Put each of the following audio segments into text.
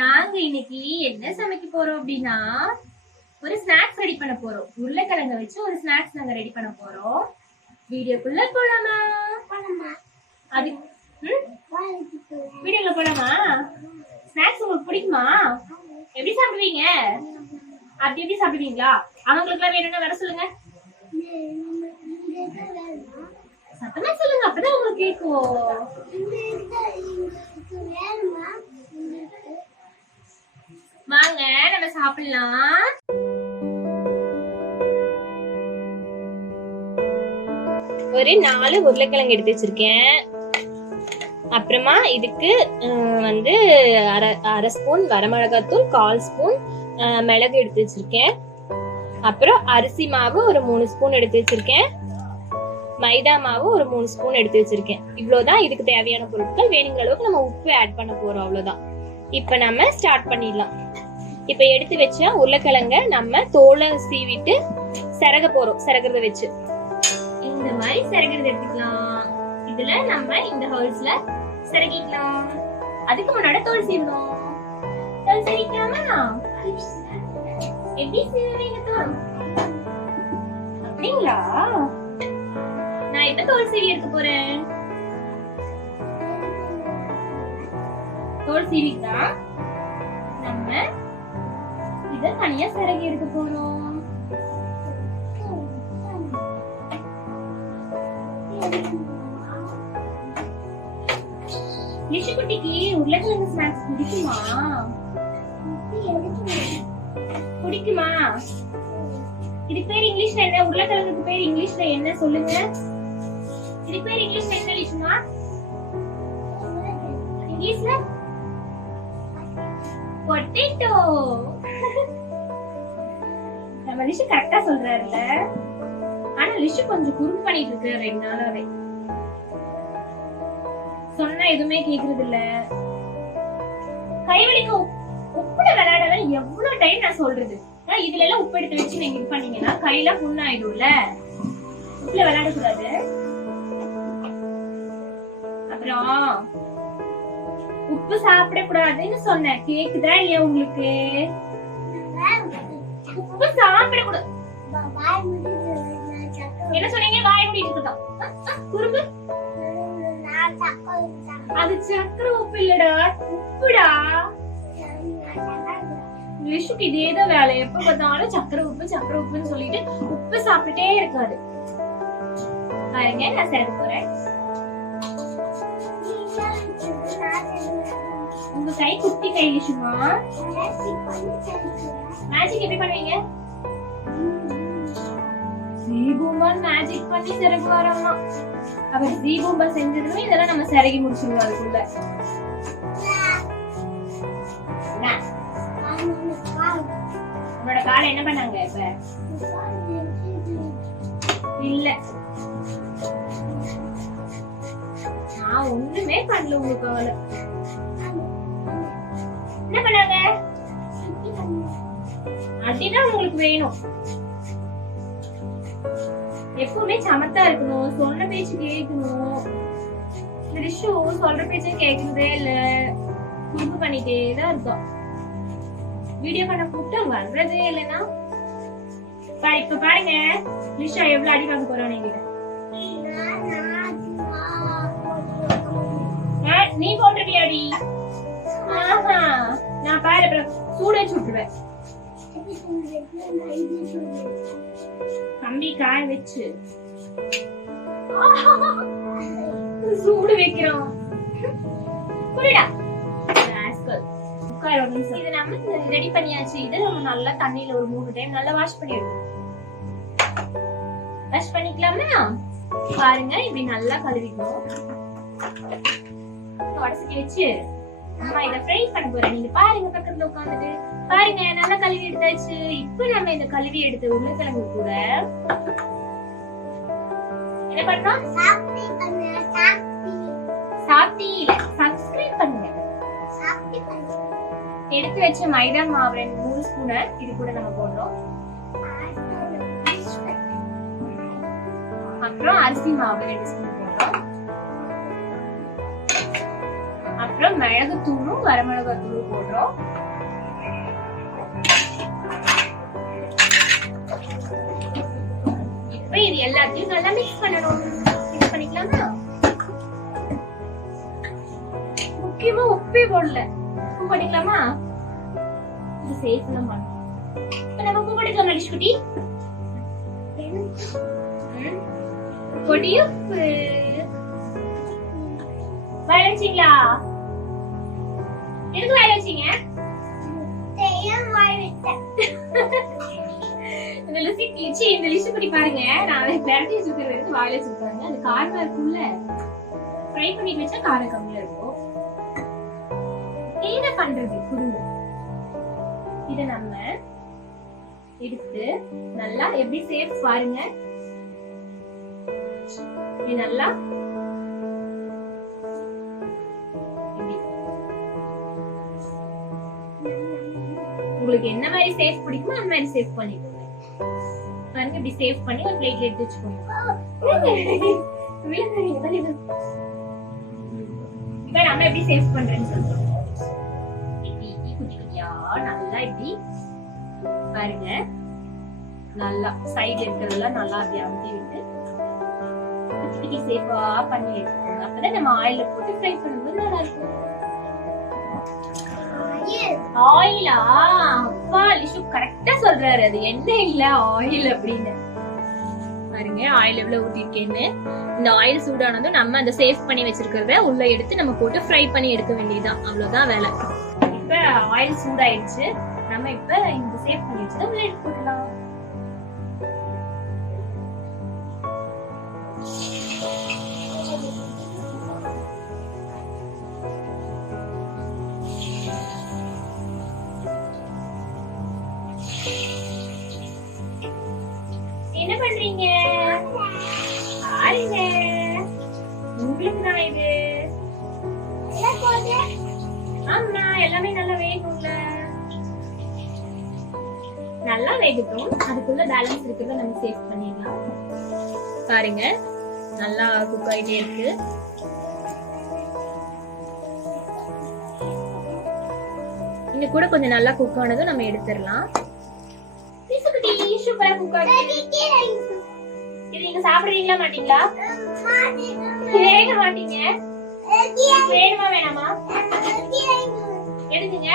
நாங்க இன்னைக்கு என்ன சமைக்க போறோம் அப்படின்னா ஒரு ஸ்நாக்ஸ் ரெடி பண்ண போறோம். உருளைக்கிழங்க வச்சு ஒரு ஸ்நாக்ஸ் நாங்க ரெடி பண்ண போறோம். வீடியோக்குள்ள போலாமா? அது வீடியோல போலாமா? ஸ்நாக்ஸ் உங்களுக்கு பிடிக்குமா? எப்படி சாப்பிடுவீங்க? அப்படி எப்படி சாப்பிடுவீங்களா? அவங்களுக்கு வேணும்னா வர சொல்லுங்க. சத்தமா சொல்லுங்க, அப்பதான் உங்களுக்கு கேட்கும். வாங்க நம்ம சாப்பிடலாம். ஒரு 4 உருளைக்கிழங்கு எடுத்து வச்சிருக்கேன். அப்புறமா இதுக்கு வந்து அரை ஸ்பூன் வரமிளகாத்தூள், 1/4 ஸ்பூன் மிளகு எடுத்து வச்சிருக்கேன். அப்புறம் அரிசி மாவு ஒரு 3 ஸ்பூன் எடுத்து வச்சிருக்கேன். மைதா மாவு ஒரு 3 ஸ்பூன் எடுத்து வச்சிருக்கேன். இவ்வளவுதான் இதுக்கு தேவையான பொருட்கள். வேணுங்கிற அளவுக்கு நம்ம உப்பு ஆட் பண்ண போறோம், அவ்வளவுதான். இப்ப நம்ம ஸ்டார்ட் பண்ணிடலாம். இப்ப எடுத்து வச்ச உருளைக்கிழங்க நம்ம தோலை சீவிட்டு சிறக போறோம். சிறகிறத வச்சு இந்த மாதிரி சிறகிறத எடுத்துக்கலாம். இதுல நம்ம இந்த ஹோல்ஸ்ல சிறகிக்கலாம். அதுக்கு முன்னாடி தோல் சீவணும். தோல் சீவிக்கலாமா? எப்படி சீவுவீங்க தோல்? அப்படிங்களா? நான் இப்ப தோல் சீவி எடுக்க போறேன். தோல் சீவிக்கலாம். நம்ம இத தனியா சிறகி எடுக்க போறோம். லிஷுக்குட்டிக்கு உருளைக்கிழங்கு ஸ்நாக்ஸ் பிடிக்குமா? பிடிக்குமா? இது பேர் இங்கிலீஷ்ல என்ன? உருளைக்கிழங்குக்கு பேர் இங்கிலீஷ்ல என்ன சொல்லுங்க? இது பேர் இங்கிலீஷ்ல என்ன லிஷுமா? இங்கிலீஷ்ல பொட்டேட்டோ. நம்ம லிஷு கரெக்டா சொல்றாருல்ல. ஆனா லிஷு கொஞ்சம் குறும்பு பண்ணிட்டு இருக்கு 2 நாளாவே. சொன்னா எதுவுமே கேக்குறது இல்ல. கைவலிக்கு உப்புல விளையாடவே எவ்வளவு டைம் நான் சொல்றது. இதுல எல்லாம் உப்பு எடுத்து வச்சு நீங்க இது பண்ணீங்கன்னா கையெல்லாம் புண்ணாயிடும்ல. உப்புல விளையாட கூடாது. அப்புறம் உப்பு சாப்பிட கூடாதுன்னு சொன்னேன். கேக்குதா இல்லையா உங்களுக்கு? உப்பு சாப்பிட கூடாது. என்ன சொன்னீங்க? வாய் மூடிட்டு இருக்கோம். குறும்பு. அது சக்கரை உப்பு இல்லடா, உப்புடா. லிஷுக்கு இதேதான் வேலை. எப்ப பார்த்தாலும் சக்கரை உப்புன்னு சொல்லிட்டு உப்பு சாப்பிட்டுட்டே இருக்காது. பாருங்க, நான் சேர்க்க போறேன். உங்க கை குட்டி கை லிஷுமா. மேஜிக் எப்படி பண்ணுவீங்க? ஜீபூம்பல் மேஜிக் பண்ணி சிறகு வரமா. அப்ப ஜீபூம்பல் செஞ்சதுமே இதெல்லாம் நம்ம சிறகி முடிச்சிருவோம். அதுக்குள்ள உங்களோட காலை என்ன பண்ணாங்க? இப்ப இல்ல, நான் ஒண்ணுமே பண்ணல. உங்களுக்கு காலை என்ன பண்ணாங்க? அப்படிதான் உங்களுக்கு வேணும். எப்பவுமே சமத்தா இருக்கணும். சொன்ன பேச்சு கேட்கணும். லிஷு சொல்ற பேச்சே கேட்கறதே இல்ல. குறும்பு பண்ணிட்டே தான் இருக்கோம். வீடியோ பண்ண கூப்பிட்டு வர்றதே இல்லைன்னா இப்ப பாருங்க லிஷா எவ்வளவு அடி வாங்க போறோம். நீங்க நீ போட்டுருவியாடி? நான் பாரு சூட வச்சு விட்டுருவேன். கம்பி காய வச்சு சூடு வைக்கிறோம். புரியுதா? இது நம்ம ரெடி பண்ணியாச்சு. இது நம்ம நல்லா தண்ணியில ஒரு 3 டைம் நல்லா வாஷ் பண்ணிடுவோம். வாஷ் பண்ணிக்கலாமா? பாருங்க, இப்படி நல்லா கழுவிக்கணும். உடச்சி வச்சு அம்மா இத ஃப்ரை பண்ண போறேன். நீங்க பாருங்க, பக்கத்துல உட்கார்ந்துட்டு பாருங்க. நல்லா கழுவி எடுத்தாச்சு. இப்ப நம்ம இந்த கழுவி எடுத்த உருளைக்கிழங்கு கூட என்ன பண்றோம்? சப்ஸ்கிரைப் பண்ணுங்க. எடுத்து வச்ச மைதா மாவு 3 ஸ்பூன் இது கூட நம்ம போடுறோம். அப்புறம் அரிசி மாவு 2 ஸ்பூன் போடுறோம். அப்புறம் மிளகு தூளும் வரமிளகாய் தூளும் போடுறோம். இப்ப இது எல்லாத்தையும் நல்லா மிக்ஸ் பண்ணணும். மிக்ஸ் பண்ணிக்கலாமா? முக்கியமா உப்பே போடல. உப்பு பண்ணிக்கலாமா? இது சேஃப் நம்ம பண்ணணும். இப்ப நம்ம உப்பு போட்டுக்கலாம் மனுஷகுட்டி. பொடி உப்பு வளைச்சிங்களா? எதுக்கு வாயில வச்சீங்க? இந்த லிஸ்ட் பாருங்க, நான் பெரட்டி வச்சிருக்கிறது வாயில வச்சிருக்காங்க. அது காரமா இருக்கும்ல, ஃப்ரை பண்ணி வச்சா காரம் கம்மியா இருக்கும். என்ன பண்றது? குடுங்க. இத நம்ம எடுத்து நல்லா எப்படி சேஃப் பாருங்க. இது நல்லா உங்களுக்கு என்ன மாதிரி சேஃப் பிடிக்குமோ அந்த மாதிரி சேஃப் பண்ணிக்கோங்க. பாருங்க, இப்படி சேஃப் பண்ணி ஒரு பிளேட்ல எடுத்து வச்சுக்கோங்க. இப்ப நம்ம எப்படி சேஃப் பண்றேன்னு சொல்றோம். குட்டி குட்டியா நல்லா இப்படி பாருங்க, நல்லா சைடுல இருக்கிறதெல்லாம் நல்லா அப்படி அமுத்தி விட்டு குட்டி குட்டி சேஃபா பண்ணி எடுத்துக்கோங்க. அப்பதான் நம்ம ஆயில போட்டு ஃப்ரை பண்ணும்போது நல்லா இருக்கும். ஆயிலா? அப்பா லிஷு கரெக்டா சொல்றாரு, அது எண்ணெய் இல்ல ஆயில் அப்படின்னு. பாருங்க ஆயில் எவ்வளவு ஊத்திருக்கேன்னு. இந்த ஆயில் சூடானதும் நம்ம அந்த சேஃப் பண்ணி வச்சிருக்கிறத உள்ள எடுத்து நம்ம போட்டு ஃப்ரை பண்ணி எடுக்க வேண்டியதுதான். அவ்வளவுதான் வேலை. இப்ப ஆயில் சூடாயிடுச்சு. நம்ம இப்ப இந்த சேஃப் பண்ணி வச்சத உள்ள எடுத்து போடலாம். என்ன பண்றீங்க? பாருங்க, உங்களுக்கு தான் இது. ஆமா, எல்லாமே நல்லா வேகும்ல. நல்லா வேகட்டும். அதுக்குள்ள பேலன்ஸ் இருக்கிறத நம்ம சேவ் பண்ணிடலாம். பாருங்க, நல்லா குக் ஆயிட்டே இருக்கு. இன்னும் கூட கொஞ்சம் நல்லா குக் ஆனதும் நம்ம எடுத்துடலாம். சூப்பரா குக் ஆயிடுச்சு. இது நீங்க சாப்பிடுறீங்களா மாட்டீங்களா? கேட்க மாட்டீங்க. வேணுமா வேணாமா? எடுத்துங்க.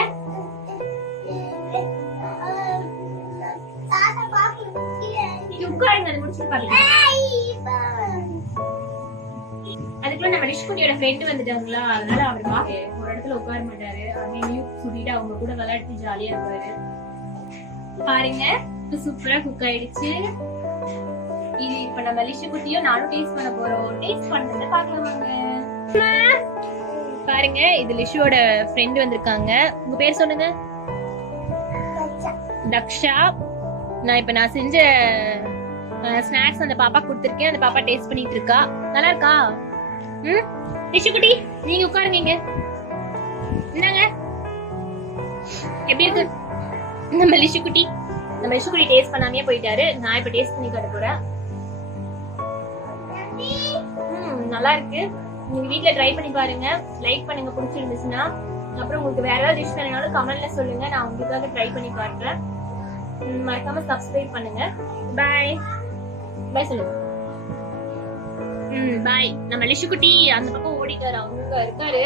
நீங்க உட்காருங்க, அது முடிச்சுட்டு பாருங்க. அதுக்குள்ள நம்ம ரிஷ்குட்டியோட ஃப்ரெண்ட் வந்துட்டாங்களா, அதனால அவர் ஒரு இடத்துல உட்கார மாட்டாரு. அங்கேயும் சுத்திட்டு அவங்க கூட விளையாட்டு ஜாலியா இருப்பாரு. பாருங்க, சூப்பரா குக் ஆயிடுச்சு. இது இப்ப நம்ம லிஷுகுட்டியும் நானும் டேஸ்ட் பண்ண போறோம். டேஸ்ட் பண்ணத பார்க்கலாம். பாருங்க, இது லிஷுவோட ஃப்ரெண்ட் வந்திருக்காங்க. உங்க பேர் சொல்லுங்க. தக்ஷா. நான் செஞ்ச ஸ்நாக்ஸ் அந்த பாப்பா கொடுத்திருக்கேன். அந்த பாப்பா டேஸ்ட் பண்ணிட்டு இருக்கா. நல்லா இருக்கா? லிஷுகுட்டி நீங்க உட்காருங்க. என்னங்க எப்படி இருக்கு நம்ம லிஷுகுட்டி? நம்ம லிஷுகுட்டி டேஸ்ட் பண்ணாமே போயிட்டாரு. நான் இப்ப டேஸ்ட் பண்ணி காட்ட போறேன். நல்லா இருக்கு. நீங்க வீட்ல ட்ரை பண்ணி பாருங்க. லைக் பண்ணுங்க பிடிச்சிருந்துச்சுன்னா. அப்புறம் உங்களுக்கு வேற ஏதாவது டிஷ் வேணும்னாலும் கமெண்ட்ல சொல்லுங்க. நான் உங்களுக்காக ட்ரை பண்ணி காட்டுறேன். மறக்காம சப்ஸ்கிரைப் பண்ணுங்க. பாய் பாய் சொல்லுங்க. பாய். நம்ம லிஷுகுட்டி அந்த பக்கம் ஓடிட்டாரு. அவங்க இருக்காரு.